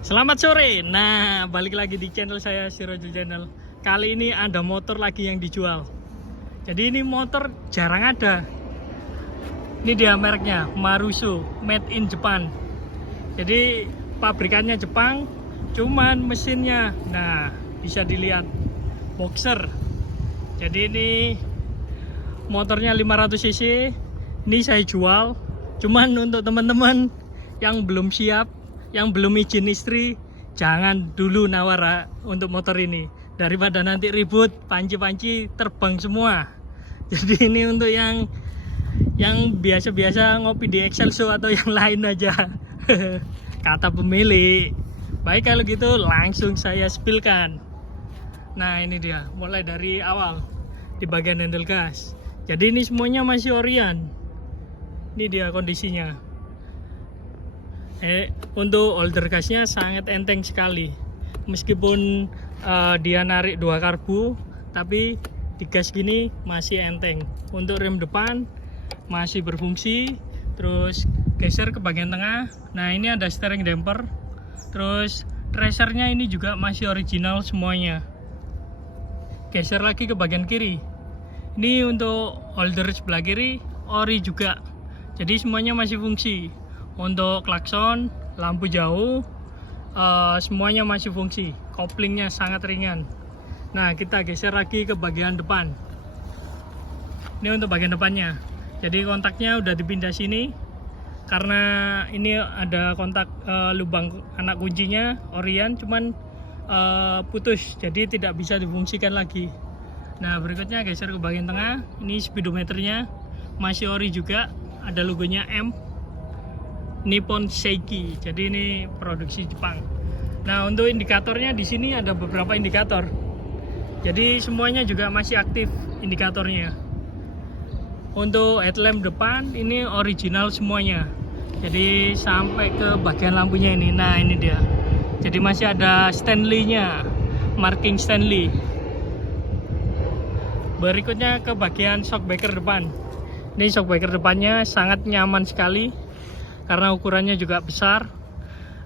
Selamat sore. Nah, balik lagi di channel saya Sirojul Channel. Kali ini ada motor lagi yang dijual. Jadi ini motor jarang ada. Ini dia mereknya Maruso, made in Japan. Jadi pabrikannya Jepang, cuman mesinnya, nah bisa dilihat boxer. Jadi ini motornya 500 cc. Ini saya jual. Cuman untuk teman-teman yang belum siap, yang belum izin istri, jangan dulu nawar untuk motor ini, daripada nanti ribut, panci-panci terbang semua. Jadi ini untuk yang biasa-biasa ngopi di Excelso atau yang lain aja. Kata pemilik. Baik, kalau gitu langsung saya spillkan. Nah, ini dia, mulai dari awal di bagian handle gas. Jadi ini semuanya masih orian. Ini dia kondisinya. Untuk holder gasnya sangat enteng sekali. Meskipun dia narik 2 karbu, tapi di gas gini masih enteng. Untuk rem depan masih berfungsi. Terus geser ke bagian tengah. Nah, ini ada steering damper. Terus tracernya ini juga masih original semuanya. Geser lagi ke bagian kiri. Ini untuk holder sebelah kiri ori juga. Jadi semuanya masih fungsi. Untuk klakson, lampu jauh, semuanya masih fungsi. Koplingnya sangat ringan. Nah, kita geser lagi ke bagian depan. Ini untuk bagian depannya. Jadi kontaknya udah dipindah sini, karena ini ada kontak lubang anak kuncinya orian, cuman putus, jadi tidak bisa difungsikan lagi. Nah, berikutnya geser ke bagian tengah. Ini speedometernya masih ori juga, ada logonya M, Nippon Seiki. Jadi ini produksi Jepang. Nah, untuk indikatornya di sini ada beberapa indikator. Jadi semuanya juga masih aktif indikatornya. Untuk headlamp depan ini original semuanya. Jadi sampai ke bagian lampunya ini. Nah, ini dia. Jadi masih ada Stanley-nya, marking Stanley. Berikutnya ke bagian shockbreaker depan. Ini shockbreaker depannya sangat nyaman sekali karena ukurannya juga besar.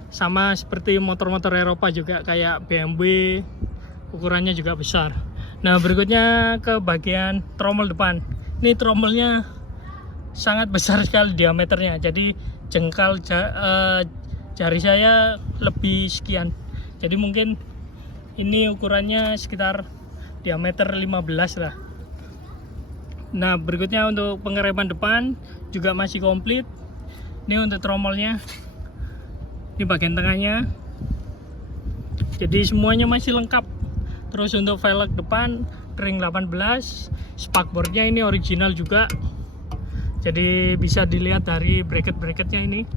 Sama seperti motor-motor Eropa juga, kayak BMW, ukurannya juga besar. Nah, berikutnya ke bagian trommel depan. Ini trommelnya sangat besar sekali diameternya. Jadi jengkal jari saya lebih sekian. Jadi mungkin ini ukurannya sekitar diameter 15 lah. Nah, berikutnya untuk pengereman depan juga masih komplit. Ini untuk trommelnya. Ini bagian tengahnya. Jadi semuanya masih lengkap. Terus untuk velg depan ring 18, spakboardnya ini original juga. Jadi bisa dilihat dari bracket-bracketnya ini.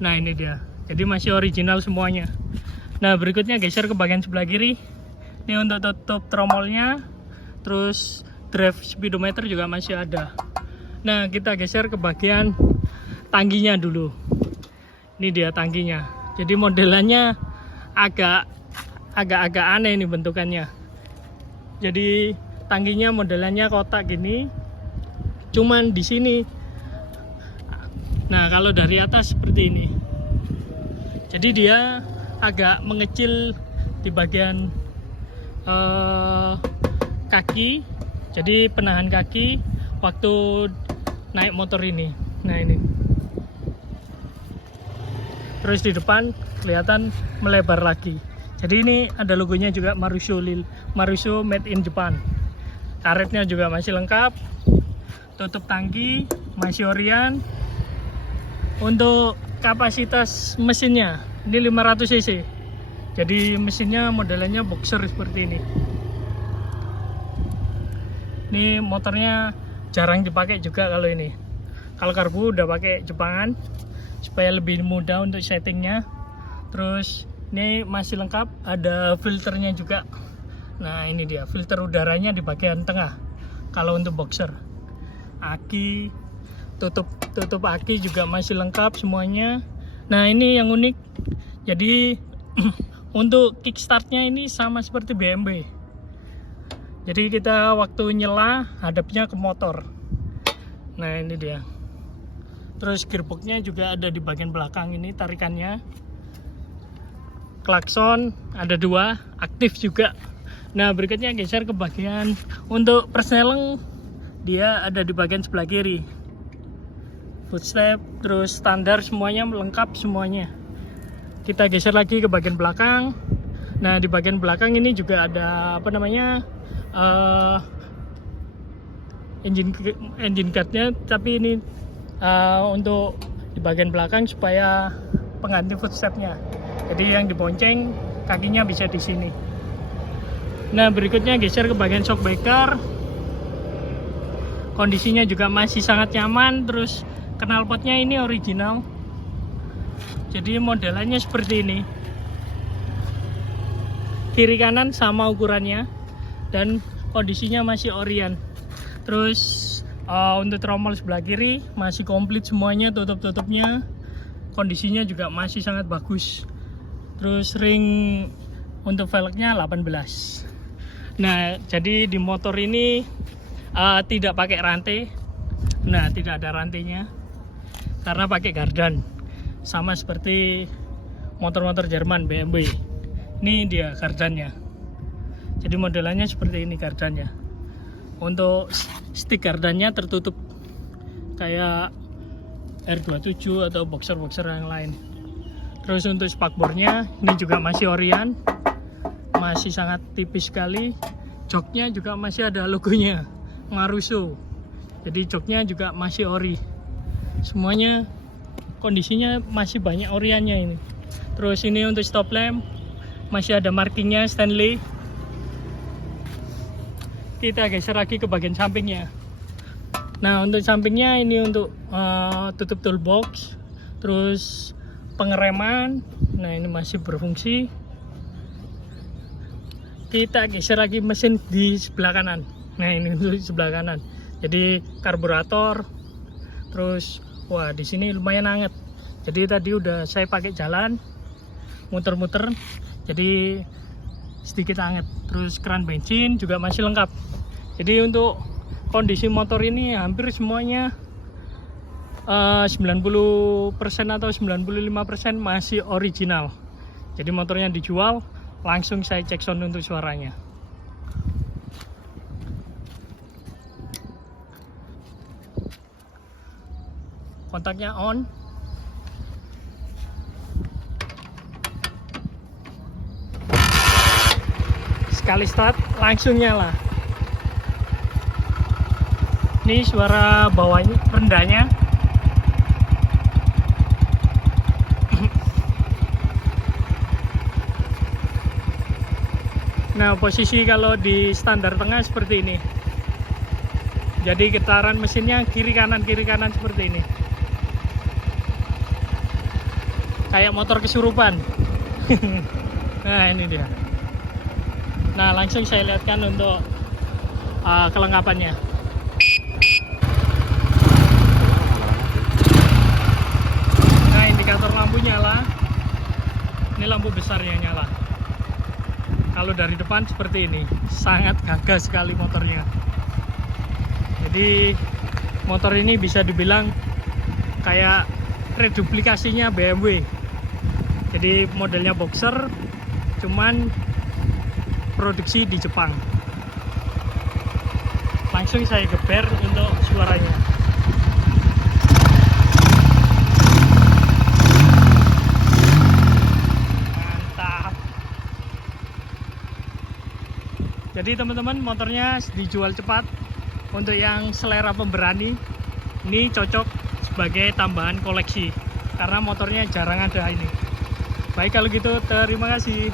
Nah, ini dia. Jadi masih original semuanya. Nah, berikutnya geser ke bagian sebelah kiri. Ini untuk tutup tromolnya. Terus drive speedometer juga masih ada. Nah, kita geser ke bagian tangkinya dulu. Ini dia tangkinya. Jadi modelannya agak aneh ini bentukannya. Jadi tangkinya modelannya kotak gini. Cuman di sini, nah kalau dari atas seperti ini. Jadi dia agak mengecil di bagian kaki. Jadi penahan kaki waktu naik motor ini. Nah, ini. Terus di depan kelihatan melebar lagi. Jadi ini ada logonya juga Maruso made in Japan. Karetnya juga masih lengkap. Tutup tangki masih orian. Untuk kapasitas mesinnya ini 500 cc. Jadi mesinnya modelnya boxer seperti ini. Ini motornya jarang dipakai juga kalau ini. Kalau karbu udah pakai Jepangan supaya lebih mudah untuk settingnya. Terus ini masih lengkap, ada filternya juga. Nah, ini dia filter udaranya di bagian tengah. Kalau untuk boxer, aki, tutup aki juga masih lengkap semuanya. Nah, ini yang unik. Jadi untuk kickstartnya ini sama seperti BMW. Jadi kita waktu nyela hadapnya ke motor. Nah, ini dia. Terus gearboxnya juga ada di bagian belakang ini tarikannya. klakson ada 2, aktif juga. Nah berikutnya geser ke bagian untuk persneleng, dia ada di bagian sebelah kiri. Footstep terus standar semuanya lengkap semuanya. Kita geser lagi ke bagian belakang. Nah di bagian belakang ini juga ada apa namanya engine guardnya, tapi ini untuk di bagian belakang supaya pengganti footstepnya. Jadi yang dibonceng kakinya bisa di sini. Nah berikutnya geser ke bagian shock breaker. Kondisinya juga masih sangat nyaman. Terus knalpotnya ini original. Jadi modelannya seperti ini. Kiri kanan sama ukurannya dan kondisinya masih orian. Terus untuk tromol sebelah kiri masih komplit semuanya, tutup-tutupnya. Kondisinya juga masih sangat bagus. Terus ring untuk velgnya 18. Nah jadi di motor ini tidak pakai rantai. Nah tidak ada rantainya karena pakai gardan, sama seperti motor-motor Jerman BMW. Ini dia gardannya. Jadi modelannya seperti ini gardannya. Untuk stick gardannya tertutup kayak R27 atau boxer-boxer yang lain. Terus untuk spakbornya ini juga masih orian, masih sangat tipis sekali. Joknya juga masih ada logonya Maruso. Jadi joknya juga masih ori. Semuanya kondisinya masih banyak oriannya ini. Terus ini untuk stop lamp masih ada markingnya Stanley. Kita geser lagi ke bagian sampingnya. Nah untuk sampingnya ini untuk tutup toolbox. Terus pengereman, nah ini masih berfungsi. Kita geser lagi mesin di sebelah kanan. Nah ini di sebelah kanan. Jadi karburator. Terus wah di sini lumayan hangat. Jadi tadi udah saya pakai jalan muter-muter. Jadi sedikit hangat. Terus keran bensin juga masih lengkap. Jadi untuk kondisi motor ini hampir semuanya 90% atau 95% masih original. Jadi motornya dijual, langsung saya cek sound untuk suaranya. Kontaknya on. Sekali start langsung nyala. Ini suara bawahnya, rendahnya. Nah posisi kalau di standar tengah seperti ini. Jadi getaran mesinnya kiri kanan seperti ini. Kayak motor kesurupan. Nah ini dia. Nah langsung saya lihatkan untuk kelengkapannya. Nah indikator lampu nyala. Ini lampu besarnya nyala. Kalau dari depan seperti ini, sangat gagah sekali motornya. Jadi motor ini bisa dibilang kayak reduplikasinya BMW. Jadi modelnya boxer, cuman produksi di Jepang. Langsung saya geber untuk suaranya. Jadi teman-teman motornya dijual cepat. Untuk yang selera pemberani ini cocok sebagai tambahan koleksi karena motornya jarang ada ini. Baik kalau gitu terima kasih.